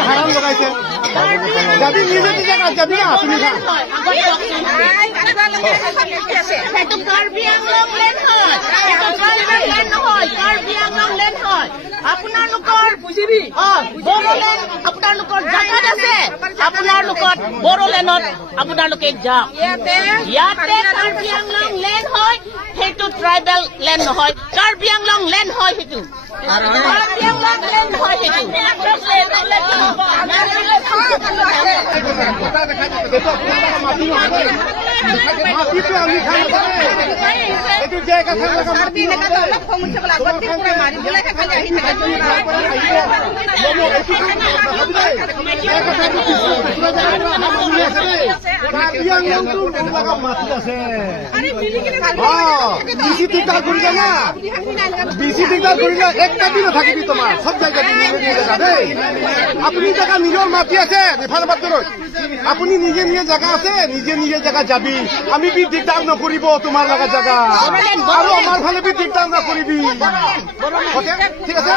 হাৰাম লগাইছে যাবি নিজে নিজে কাজ যাবি না আপনি আপোনালোকৰ জাগাত আছে আপোনালোকৰ বড়োলেণ্ডত আপোনালোকে যাওক ইয়াতে কাৰ্বি আংলং লেণ্ড হয় সেইটো ট্ৰাইবেল লেণ্ড নহয় কাৰ্বি আংলং লেণ্ড হয় সেইটো কাৰ্বি আংলং লেণ্ড হয় সেইটো থাকিবি তোমাৰ সব জায়গা আপুনি জায়গা নিজৰ মাটি আছে আপুনি নিজে নিজে জায়গা আছে নিজে নিজে জায়গা যাবি আমি বি দিগদাৰ নকৰিব তোমাৰ লগা জায়গা আৰু আমাৰ ফালে বি দিগদাৰ নকৰিবি ঠিক আছে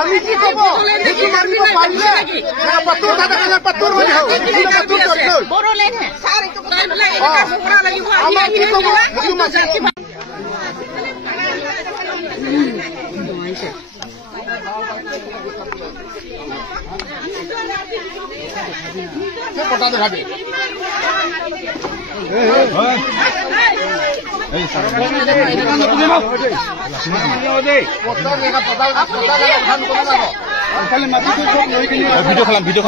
আমি কি কব সেইটো মানিব পাৰিলে পাত্তৰ দাদা পাত্তৰ হৈ আমাৰ কি কব পটা দেখাবি ভিডিও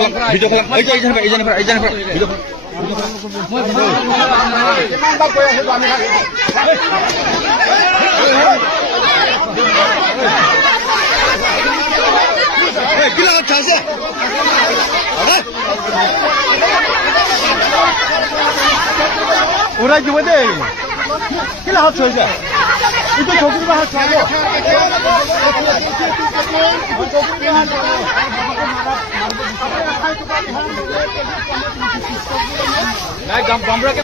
ওৰাই জীবনে কি হাত হয়েছে কিন্তু চকুৰ হাত চাইব